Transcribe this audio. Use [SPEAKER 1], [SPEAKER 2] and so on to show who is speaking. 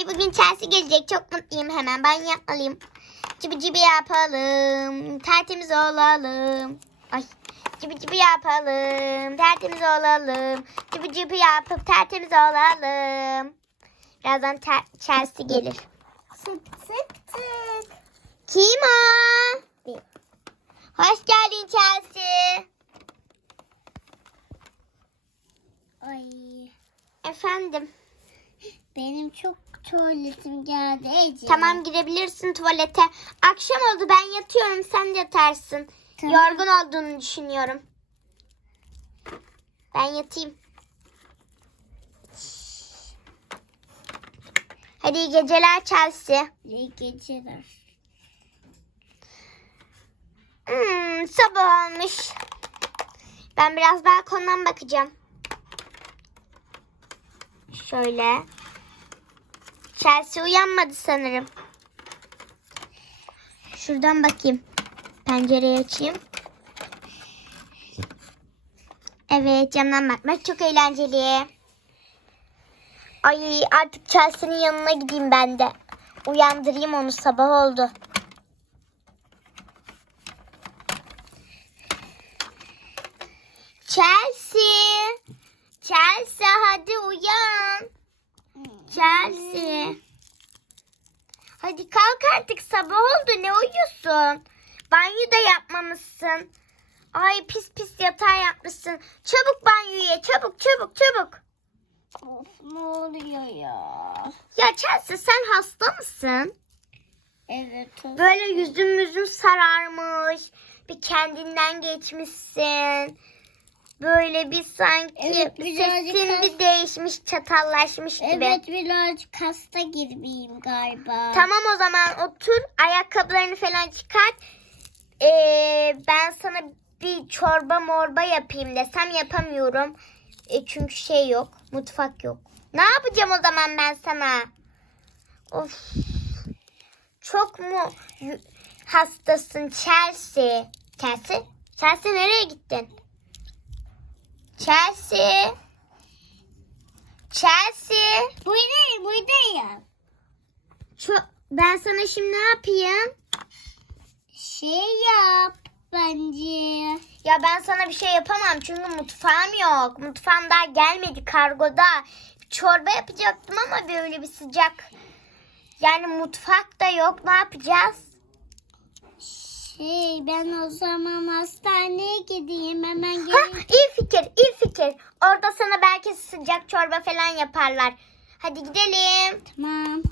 [SPEAKER 1] Ay bugün Chelsea gelecek. Çok mutluyum. Hemen ben yapmalıyım. Cibi cibi yapalım. Tertemiz olalım. Ay. Cibi cibi yapalım. Tertemiz olalım. Cibi cibi yapıp tertemiz olalım. Birazdan ter- Chelsea gelir.
[SPEAKER 2] Tık tık tık.
[SPEAKER 1] Kim o? Hoş geldin Chelsea.
[SPEAKER 2] Ay
[SPEAKER 1] Efendim.
[SPEAKER 2] Benim çok tuvaletim geldi Ece.
[SPEAKER 1] Tamam girebilirsin tuvalete. Akşam oldu ben yatıyorum sen de yatarsın.
[SPEAKER 2] Tamam.
[SPEAKER 1] Yorgun olduğunu düşünüyorum. Ben yatayım. Hadi iyi geceler Chelsea.
[SPEAKER 2] İyi geceler.
[SPEAKER 1] Hmm, sabah olmuş. Ben biraz balkondan bakacağım. Şöyle. Chelsea uyanmadı sanırım. Şuradan bakayım. Pencereyi açayım. Evet camdan bakmak çok eğlenceli. Ay artık Chelsea'nin yanına gideyim ben de. Uyandırayım onu sabah oldu. Chelsea. Chelsea hadi uyan. Chelsea. Hadi kalk artık sabah oldu ne uyuyorsun? Banyo da yapmamışsın. Ay pis pis yatağı yapmışsın. Çabuk banyoya çabuk çabuk çabuk.
[SPEAKER 2] Of ne oluyor ya?
[SPEAKER 1] Ya Chelsea sen hasta mısın?
[SPEAKER 2] Evet.
[SPEAKER 1] Böyle yüzün yüzün sararmış. Bir kendinden geçmişsin. Böyle bir sanki
[SPEAKER 2] Evet, birazcık
[SPEAKER 1] sesin
[SPEAKER 2] has-
[SPEAKER 1] bir değişmiş çatallaşmış gibi.
[SPEAKER 2] Evet birazcık hasta gibiyim galiba.
[SPEAKER 1] Tamam o zaman otur. Ayakkabılarını falan çıkart. Ee, ben sana bir çorba morba yapayım desem yapamıyorum. E, çünkü şey yok. Mutfak yok. Ne yapacağım o zaman ben sana? Of. Çok mu hastasın Chelsea? Chelsea? Chelsea nereye gittin? Chelsea? Chelsea?
[SPEAKER 2] Buradayım buradayım.
[SPEAKER 1] Çok, ben sana şimdi ne yapayım?
[SPEAKER 2] Şey yap bence.
[SPEAKER 1] Ya ben sana bir şey yapamam çünkü mutfağım yok. Mutfağım daha gelmedi kargoda. Çorba yapacaktım ama böyle bir sıcak. Yani mutfak da yok. Ne yapacağız?
[SPEAKER 2] Şey ben o zaman hastaneye gideyim hemen
[SPEAKER 1] Ha,
[SPEAKER 2] geleyim.
[SPEAKER 1] iyi fikir, iyi fikir. Orada sana belki sıcak çorba falan yaparlar. Hadi gidelim.
[SPEAKER 2] Tamam.